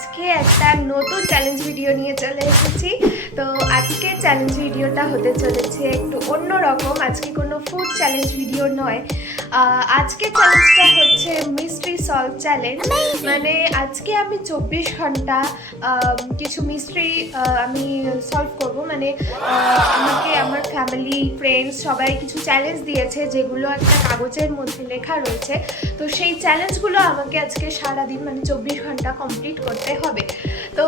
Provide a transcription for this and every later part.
আজকে একটা নতুন চ্যালেঞ্জ ভিডিও নিয়ে চলে এসেছি। তো আজকে চ্যালেঞ্জ ভিডিওটা হতে চলেছে একটু অন্যরকম। আজকে কোনো ফুড চ্যালেঞ্জ ভিডিও নয়, আজকে চ্যালেঞ্জটা হচ্ছে মিস্ট্রি সলভ চ্যালেঞ্জ। মানে আজকে আমি 24 ঘন্টা কিছু মিস্ট্রি আমি সলভ করব। মানে আমাকে আমার ফ্যামিলি ফ্রেন্ডস সবাই কিছু চ্যালেঞ্জ দিয়েছে, যেগুলো একটা কাগজের মধ্যে লেখা রয়েছে। তো সেই চ্যালেঞ্জগুলো আমাকে আজকে সারাদিন মানে 24 ঘন্টা কমপ্লিট করতে হবে। তো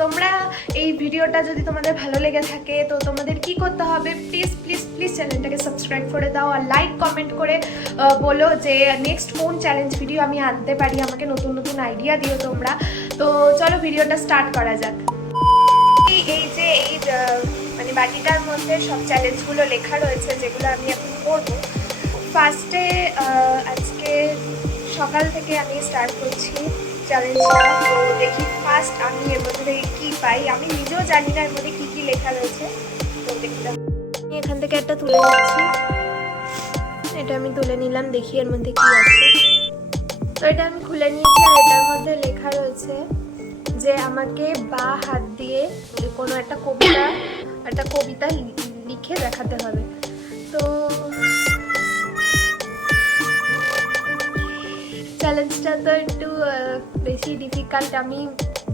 তোমরা এই ভিডিওটা যদি তোমাদের ভালো লেগে থাকে তো তোমাদের কি করতে হবে, প্লিজ প্লিজ প্লিজ চ্যানেলটাকে সাবস্ক্রাইব করে দাও আর লাইক কমেন্ট করে বলো যে নেক্সট কোন চ্যালেঞ্জ ভিডিও আমি আনতে পারি। আমাকে নতুন নতুন আইডিয়া দিও তোমরা। তো চলো ভিডিওটা স্টার্ট করা যাক। এই যে এই মানে বাটিটার মধ্যে সব চ্যালেঞ্জগুলো লেখা রয়েছে, যেগুলো আমি এখন করবো। ফার্স্টে আজকে সকাল থেকে আমি স্টার্ট করছি চ্যালেঞ্জটা। তো দেখি ফার্স্ট আমি এর মধ্যে কী পাই। আমি নিজেও জানি না এর মধ্যে কী কী লেখা রয়েছে। তো দেখতে আমি এখান থেকে একটা তুলে নিচ্ছি। এটা আমি তুলে নিলাম, দেখি এর মধ্যে কী আছে। তো এটা আমি খুলে নিয়েছি আর এটার মধ্যে লেখা রয়েছে যে আমাকে বা হাত দিয়ে কোনো একটা কবিতা লিখে দেখাতে হবে। তো চ্যালেঞ্জটা তো একটু বেশি ডিফিকাল্ট। আমি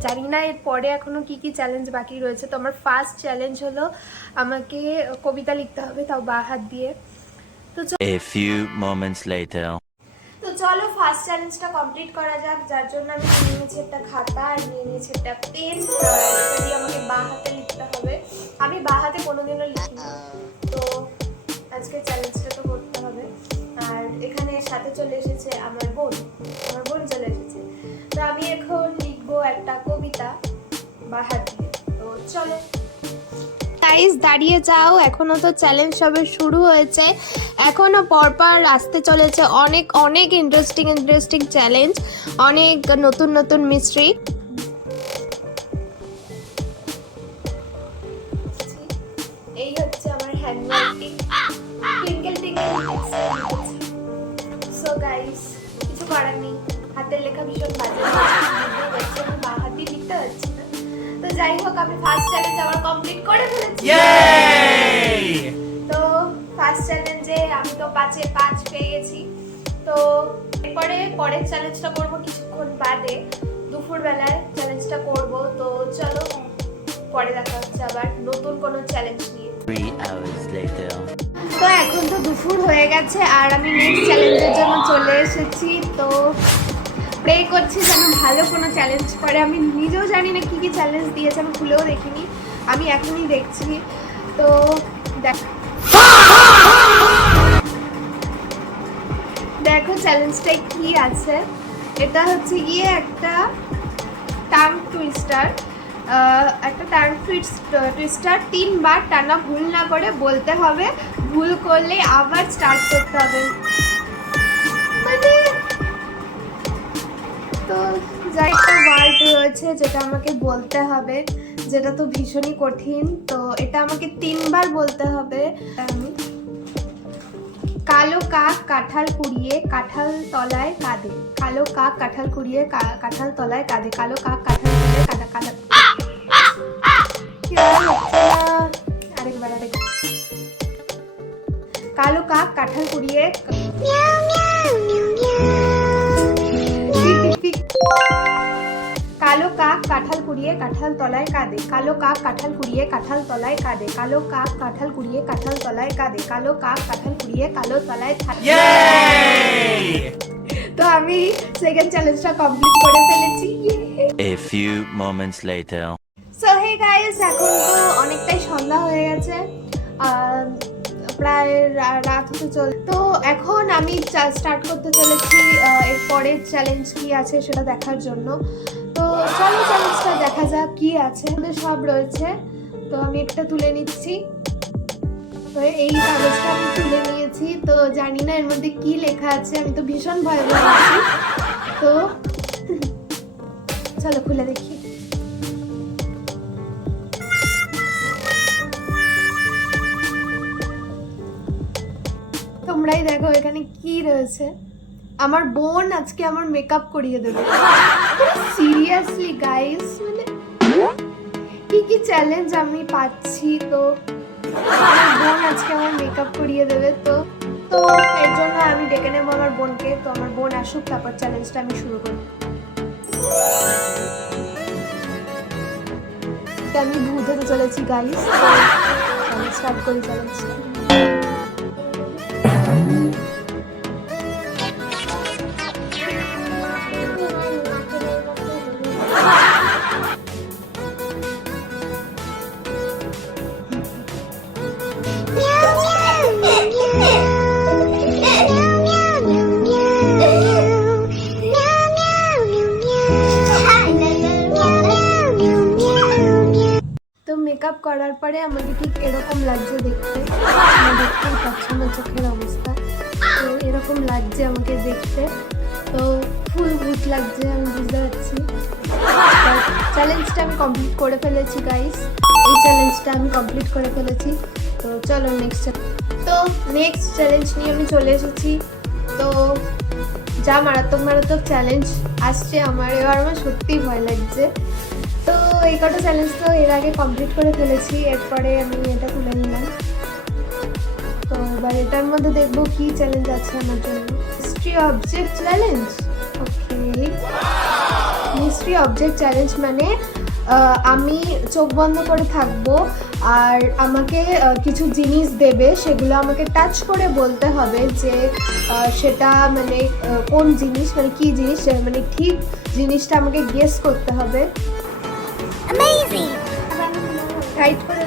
জানি না এর পরে এখনো কি কি চ্যালেঞ্জ বাকি রয়েছে। তো আমার ফার্স্ট চ্যালেঞ্জ হলো আমাকে কবিতা লিখতে হবে, তাও বা হাত দিয়ে। তো A few moments later. তো চলো ফার্স্ট চ্যালেঞ্জটা কমপ্লিট করা যাক। যার জন্য আমি নিয়ে নিয়েছি একটা খাতা আর নিয়ে নিয়েছি একটা পেন। এটা দিয়ে আমাকে বা হাতে লিখতে হবে। আমি বা হাতে কোনোদিনও লিখিনি, তো আজকে চ্যালেঞ্জটা তো করতে হবে। আর এখানে সাথে চলে এসেছে আমার বোন চলে এসেছে। তো আমি এখন লিখবো একটা কবিতা বা হাত দিয়ে। তো চলো গাইস, দাঁড়িয়ে যাও, এখনো তো চ্যালেঞ্জ সবে শুরু হয়েছে। এখনো পরপর আসতে চলেছে অনেক অনেক ইন্টারেস্টিং চ্যালেঞ্জ, অনেক নতুন নতুন মিস্ট্রি। এই হচ্ছে আমার handwriting, twinkle twinkle. So guys, কিছু করার নেই, হাতের লেখা ভীষণ বাজে, বা হাত দিয়ে লিখতে পারছি না। তো যাই হোক, আমি ফার্স্ট চ্যালেঞ্জ আবার কমপ্লিট করে ফেলেছি। তো ফার্স্ট চ্যালেঞ্জে আমি তো 5-এ 5 পেয়ে গেছি। তো এরপরে পরের চ্যালেঞ্জটা করব কিছুক্ষণ বাদে, দুপুরবেলায় চ্যালেঞ্জটা করব। তো চলো পরে দেখা হচ্ছে আবার নতুন কোনো চ্যালেঞ্জ নিয়ে। 3 hours later. তো এখন তো দুপুর হয়ে গেছে আর আমি নেক্সট চ্যালেঞ্জের জন্য চলে এসেছি। তো প্রে করছি যেন ভালো কোনো চ্যালেঞ্জ করে। আমি নিজেও জানি না কী কী চ্যালেঞ্জ দিয়েছে, আমি খুলেও দেখিনি, আমি এখনই দেখছি। তো দেখো চ্যালেঞ্জটায় কি আছে। এটা হচ্ছে গিয়ে একটা টাং টুইস্টার। একটা টাং টুইস্টার 3 বার টানা ভুল না করে বলতে হবে, ভুল করলে আবার স্টার্ট করতে হবে। মানে তো যাই একটা ওয়ার্ড রয়েছে যেটা আমাকে বলতে হবে, যেটা তো ভীষণই কঠিন। তো এটা আমাকে 3 বার বলতে হবে। আমি কালো কাক কাঁঠাল কুড়িয়ে কাঁঠাল তলায় কাঁদে, কালো কাক কাঁঠাল কুড়িয়ে কাঁঠাল তলায় কাঁদে, কালো কাক কাঁঠাল কুড়িয়ে আরেকবার কালো কাক কাঁঠাল কুড়িয়ে কালো কাক কাঁঠাল কুড়িয়ে কাঁঠাল তলায় কাঁদে, কালো কাক কাঁঠাল কুড়িয়ে কাঁঠাল তলায় কাঁদে, কালো কাক কাঁঠাল কুড়িয়ে কাঁঠাল তলায় কাঁদে, কালো কাক কাঁঠাল কুড়িয়ে কালো তলায় থাকে। তো আমি সেকেন্ড চ্যালেঞ্জটা কমপ্লিট করে ফেলেছি। A few moments later. So hey guys, এখন তো অনেকটাই সন্ধ্যা হয়ে গেছে, প্রায় রাত হতে চল। তো এখন আমি স্টার্ট করতে চলেছি এর পরের চ্যালেঞ্জ কি আছে সেটা দেখার জন্য। তো চলো চ্যালেঞ্জটা দেখা যাক কি আছে। আমাদের সব রয়েছে, তো আমি একটা তুলে নিচ্ছি। তো এই কাগজটা আমি তুলে নিয়েছি। তো জানি না এর মধ্যে কি লেখা আছে, আমি তো ভীষণ ভয় পাচ্ছি। তো চলো খুলে দেখি। তোমরাই দেখো এখানে কি রয়েছে। আমার বোন আজকে আমার মেকআপ করিয়ে দেবে। সিরিয়াসলি গাইস, মানে কি কি চ্যালেঞ্জ আমি পাচ্ছি। তো আমার বোন আজকে আমার মেকআপ করিয়ে দেবে, তো তো এর জন্য আমি ডেকে নেবো আমার বোনকে। তো আমার বোন আসুক, তারপর চ্যালেঞ্জটা আমি শুরু করি। আমি ভূত হতে চলেছি গাইস, স্টার্ট করি চ্যালেঞ্জটা। তো মেকআপ করার পরে আমাকে ঠিক এরকম লাগছে দেখতে, আমি দেখতেই পাচ্ছি না চোখের অবস্থা। তো এরকম লাগছে আমাকে দেখতে, তো ফুল ভূত লাগছে, আমি বুঝতে পারছি। চ্যালেঞ্জটা আমি কমপ্লিট করে ফেলেছি গাইস, এই চ্যালেঞ্জটা আমি কমপ্লিট করে ফেলেছি। তো চলো নেক্সট চ্যালেঞ্জ নিয়ে আমি চলে এসেছি। তো যা মারাত্মক মারাত্মক চ্যালেঞ্জ আসছে আমার, এবার আমার সত্যিই ভয় লাগছে। তো এই কটা চ্যালেঞ্জ তো এর আগে কমপ্লিট করে ফেলেছি, এরপরে আমি এটা তুলে নিলাম। তো এবার এটার মধ্যে দেখবো কি চ্যালেঞ্জ আছে আমার জন্য। Mystery object challenge. Okay, mystery object challenge মানে আমি চোখ বন্ধ করে থাকবো আর আমাকে কিছু জিনিস দেবে, সেগুলো আমাকে টাচ করে বলতে হবে যে সেটা মানে কোন জিনিস, মানে কি জিনিস, মানে ঠিক জিনিসটা আমাকে গেস করতে হবে। Amazing! টাইট করে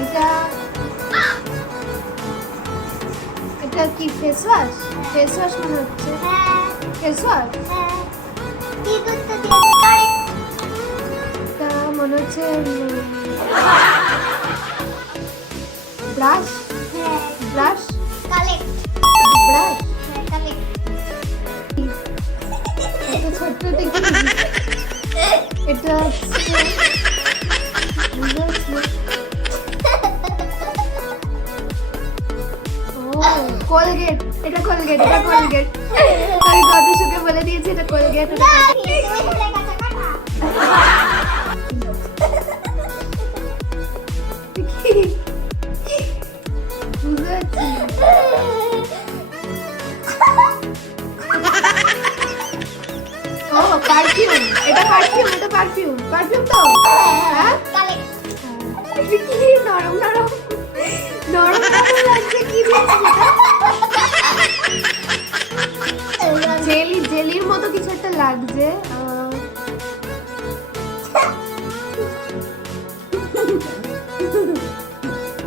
এটা এটা কি ফেস ওয়াশ? ফেস ওয়াশ মনে হচ্ছে। ফেস ওয়াশ এটা মনে হচ্ছে ব্রাশ। ব্রাশ ব্রাশ এটা ছোট্ট দেখি, এটা কোলগেট। এটা কোলগেট, এটা কোলগেট। আমি কত সুখে বলে দিয়েছি এটা কোলগেট। ও পারফিউম, এটা পারফিউম, এটা পারফিউম। পারফিউম তো হ্যাঁ, কি নরম নরম নরম নরম লাগছে। কি জেলি, জেলির মতো কিছু একটা লাগছে।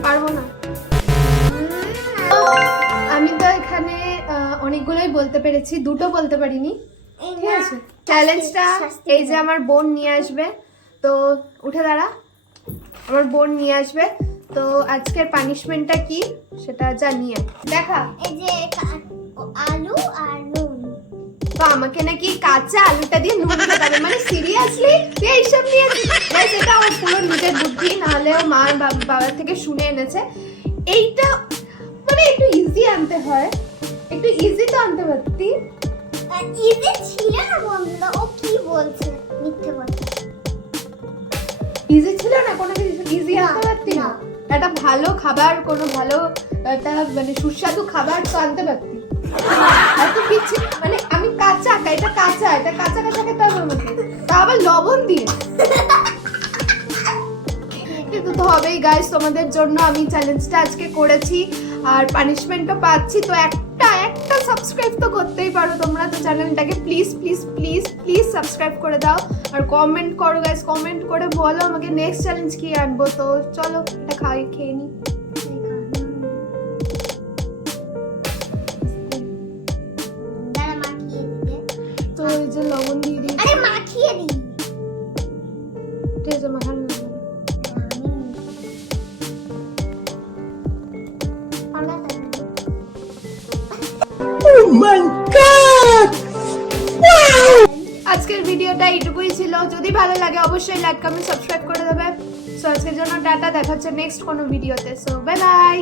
পারবো না আমি। তো এখানে অনেকগুলোই বলতে পেরেছি, দুটো বলতে পারিনি। ঠিক আছে, চ্যালেঞ্জটা এই যে আমার বোন নিয়ে আসবে। তো উঠে দাঁড়া, আমার বোন নিয়ে আসবে। তো আজকের পানিশমেন্টটা কি সেটা জানিয়ে দেখা। এই যে আলু আর নুন। তো আমাকে নাকি কাঁচা আলুটা দিয়ে নুন খেতে হবে, মানে সিরিয়াসলি তুই এইসব নিয়ে গাইস? এটা আমার পুরো নিজের বুদ্ধি, নাহলেও মা বাবার থেকে শুনে এনেছে। এইটা মানে একটু ইজি আনতে হয়, একটু ইজি তো আনতে পারতি। ইজি ছিল না বন্ধুরা, ও কি বলছে, মিথ্যে বলছে। ইজি ছিল না, কোনো কিছু ইজি আনতে পারতি না? একটা ভালো খাবার, কোনো ভালো একটা মানে সুস্বাদু খাবার তো আনতে পারতি। এত পিচ্ছি, মানে আমি কাঁচা, এটা কাঁচা, এটা কাঁচা কাঁচা খেতে হবে আমাকে, তা আবার লবণ দিয়ে। কিন্তু তো হবেই গাইস, তোমাদের জন্য আমি চ্যালেঞ্জটা আজকে করেছি আর পানিশমেন্টও পাচ্ছি। তো একটা সাবস্ক্রাইব তো করতেই পারো তোমরা। তো চ্যানেলটাকে please please please please subscribe করে দাও আর কমেন্ট করো গাইস, কমেন্ট করে বলো আমাকে নেক্সট চ্যালেঞ্জ কি আনবো। তো চলো এটা খেয়ে নি। তো এই যে লবণ দিয়ে দিই। আরে মাখিয়ে দিই। ঠিক আছে, মাখানো আজকের ভিডিওটা এইটুকুই ছিল। যদি ভালো লাগে অবশ্যই লাইক কমেন্ট সাবস্ক্রাইব করে দেবে। সো আজকের জন্য টাটা, দেখা হচ্ছে নেক্সট কোনো ভিডিওতে। So bye bye.